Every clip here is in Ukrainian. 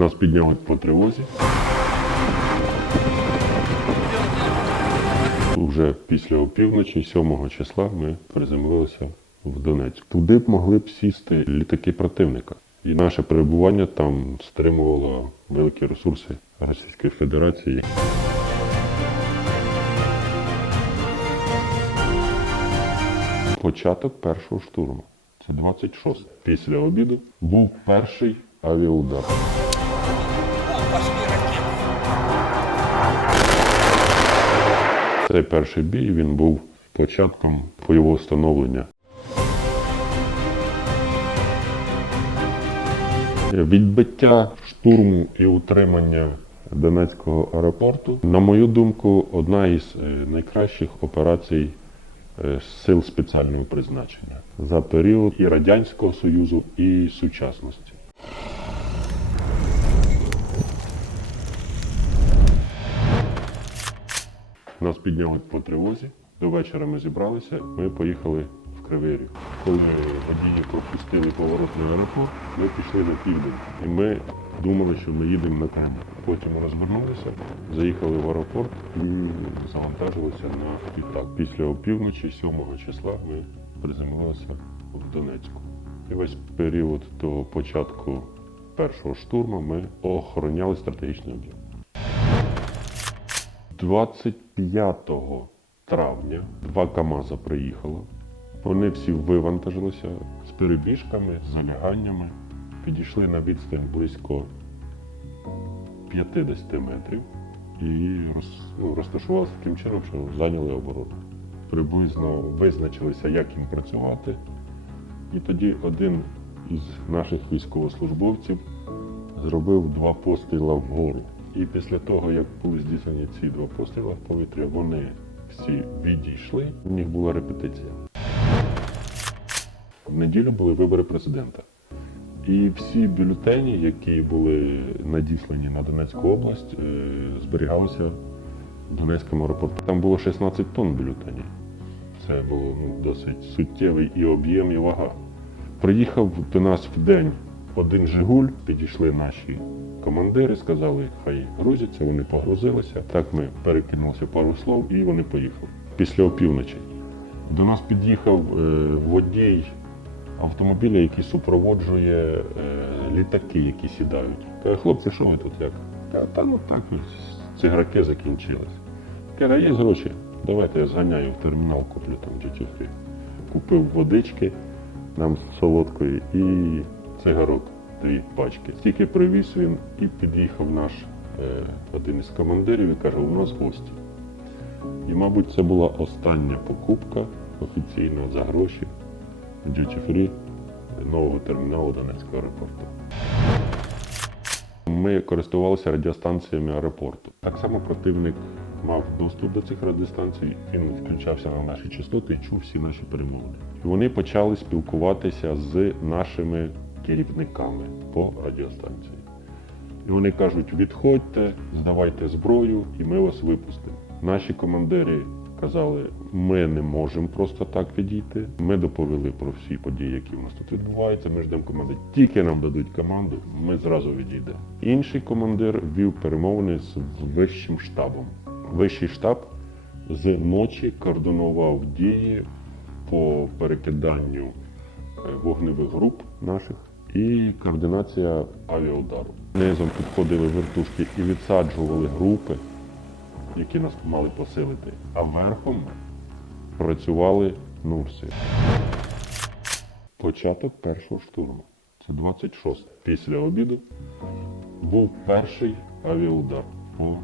Нас підняли по тривозі. Уже після опівночі, 7 числа, ми приземлилися в Донецьк. Туди б могли б сісти літаки противника. І наше перебування там стримувало великі ресурси Російської Федерації. Початок першого штурму. Це 26. Після обіду був перший авіаудар. Цей перший бій він був початком бойового становлення. Відбиття штурму і утримання Донецького аеропорту, на мою думку, одна із е, найкращих операцій е, сил спеціального призначення за період і Радянського Союзу, і сучасності. Нас підняли по тривозі. До вечора ми зібралися. Ми поїхали в Кривий Ріг. Коли водії пропустили поворотний аеропорт, ми пішли на південь. І ми думали, що ми їдемо на Кремль. Потім розвернулися, заїхали в аеропорт і завантажилися на літак. Після опівночі, 7 числа, ми приземлилися в Донецьку. І весь період до початку першого штурму ми охороняли стратегічний об'єкт. 25 травня два КАМАЗа приїхало. Вони всі вивантажилися з перебіжками, з заляганнями, підійшли на відстань близько 50 метрів і роз, ну, розташувалися таким чином, що зайняли оборону. Приблизно визначилися, як їм працювати. І тоді один із наших військовослужбовців зробив два постріла вгору. І після того, як були здійснені ці два постріли в повітря, вони всі відійшли. У них була репетиція. В неділю були вибори президента. І всі бюлетені, які були надіслані на Донецьку область, е, зберігалися в Донецькому аеропорту. Там було 16 тонн бюлетенів. Це було ну, досить суттєвий і об'єм, і вага. Приїхав до нас в день один Жигуль, підійшли наші командири, сказали, хай грузяться, вони погрузилися. Так ми перекинулися пару слов і вони поїхали. Після опівночі. До нас під'їхав е, водій автомобіля, який супроводжує е, літаки, які сідають. Каже, хлопці, що ви тут як? Каже, та ну так, цигарки закінчились. Каже, є гроші, давайте я зганяю в термінал, куплю там duty. Купив водички нам солодкої і цигарок дві пачки. Тільки привіз він і під'їхав наш е, один із командирів і каже, у нас гості. І, мабуть, це була остання покупка офіційно за гроші duty free нового терміналу Донецького аеропорту. Ми користувалися радіостанціями аеропорту. Так само противник мав доступ до цих радіостанцій. Він включався на наші частоти і чув всі наші перемовини. Вони почали спілкуватися з нашими керівниками по радіостанції. І вони кажуть: відходьте, здавайте зброю, і ми вас випустимо. Наші командири казали, ми не можемо просто так відійти. Ми доповіли про всі події, які у нас тут відбуваються. Ми ждемо команди. Тільки нам дадуть команду, ми зразу відійдемо. Інший командир вів перемовини з вищим штабом. Вищий штаб з ночі координував дії по перекиданню е, вогневих груп наших і координація авіаудару. Низом підходили вертушки і відсаджували групи, які нас мали посилити. А верхом працювали нурси. Початок першого штурму. Це 26. Після обіду був перший авіаудар по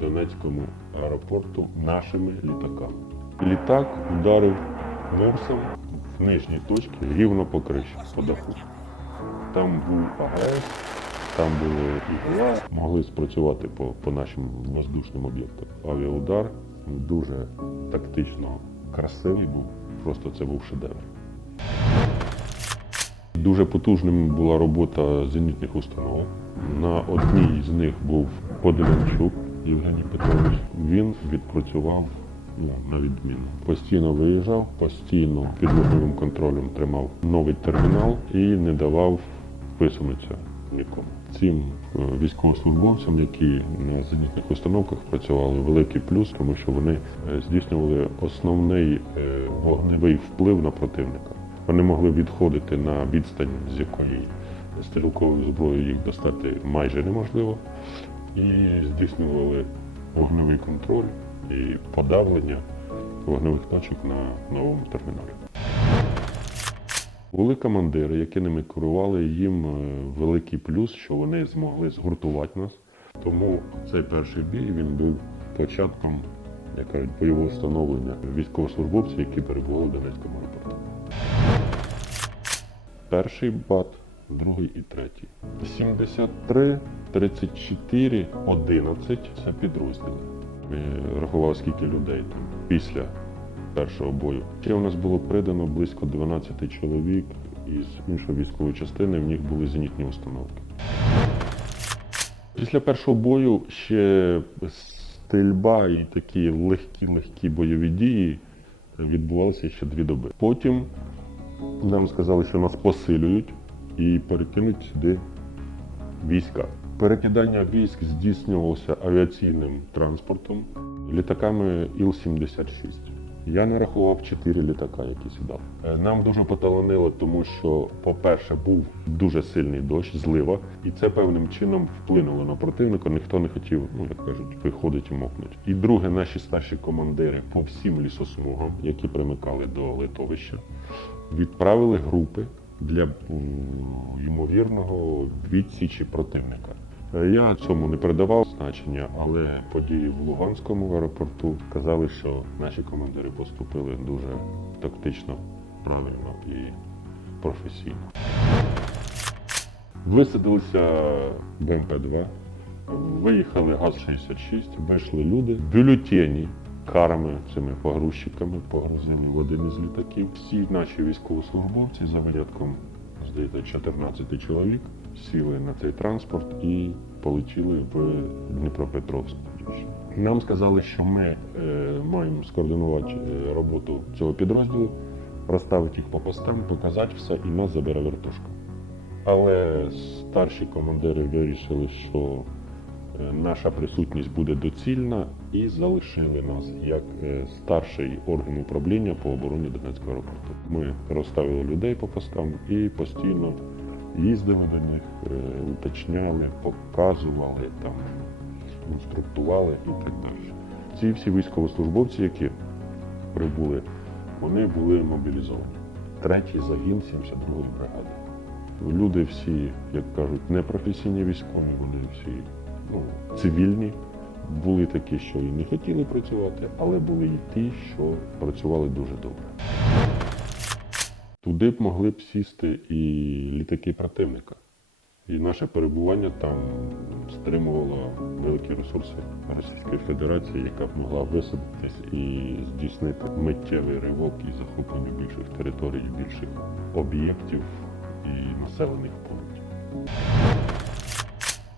Донецькому аеропорту нашими літаками. Літак ударив Нурсом в нижній точці рівно по криші, по даху. Там був АГС, там були ігла, могли спрацювати по, по нашим воздушним об'єктам. Авіаудар дуже тактично красивий був, просто це був шедевр. Дуже потужним була робота зенітних установ. На одній з них був Подоленчук Євгеній Петрович. Він відпрацював на відміну. Постійно виїжджав, постійно під вогневим контролем тримав новий термінал і не давав висунутися нікому. Цим е, військовослужбовцям, які на зенітних установках працювали, великий плюс, тому що вони е, здійснювали основний е, вогневий вплив на противника. Вони могли відходити на відстань, з якої стрілковою зброєю їх достати майже неможливо, і здійснювали вогневий контроль і подавлення вогневих точок на новому терміналі. Були командири, які ними керували, їм е, великий плюс, що вони змогли згуртувати нас. Тому цей перший бій він був початком як кажуть, бойового становлення військовослужбовців, які перебували в Донецькому аеропорту. Перший бат, другий і третій. 73, 34, 11 це підрозділи. Ми рахували, скільки людей там після першого бою. Ще у нас було придано близько 12 чоловік із іншої військової частини, в них були зенітні установки. Після першого бою ще стрільба і такі легкі-легкі бойові дії відбувалися ще дві доби. Потім нам сказали, що нас посилюють і перекинуть сюди війська. Перекидання військ здійснювалося авіаційним транспортом, літаками Іл-76. Я нарахував 4 літака, які сідав. Е, Нам дуже поталанило, тому що, по-перше, був дуже сильний дощ, злива, і це певним чином вплинуло на противника. Ніхто не хотів, ну як кажуть, виходити і мокнути. І друге, наші старші командири по всім лісосмугам, які примикали до литовища, відправили групи для ймовірного відсічі противника. Е, Я цьому не передавав значення, але події в Луганському аеропорту казали, що наші командири поступили дуже тактично, правильно і професійно. Висадилися БМП-2, виїхали ГАЗ-66, вийшли люди, бюлетені карами, цими погрузчиками погрузили в один із літаків. Всі наші військовослужбовці за винятком, здається, 14 чоловік сіли на цей транспорт і полетіли в Дніпропетровськ. Нам сказали, що ми е, маємо скоординувати е, роботу цього підрозділу, розставити їх по постам, показати все, і нас забере вертушка. Але старші командири вирішили, що е, наша присутність буде доцільна і залишили нас як е, старший орган управління по обороні Донецького аеропорту. Ми розставили людей по постам і постійно їздили до них, е, уточняли, показували, там, інструктували і так далі. Ці всі військовослужбовці, які прибули, вони були мобілізовані. Третій загін 72-ї бригади. Люди всі, як кажуть, не професійні військові, вони всі ну, цивільні. Були такі, що і не хотіли працювати, але були і ті, що працювали дуже добре. Туди б могли б сісти і літаки противника. І наше перебування там стримувало великі ресурси Російської Федерації, яка б могла висадитись і здійснити миттєвий ривок і захоплення більших територій, більших об'єктів і населених пунктів.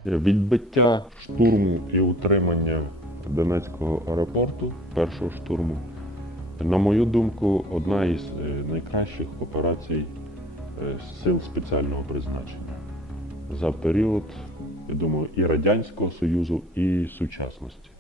Відбиття штурму і утримання Донецького аеропорту, першого штурму, на мою думку, одна із е, найкращих операцій е, сил спеціального призначення за період, я думаю, і Радянського Союзу, і сучасності.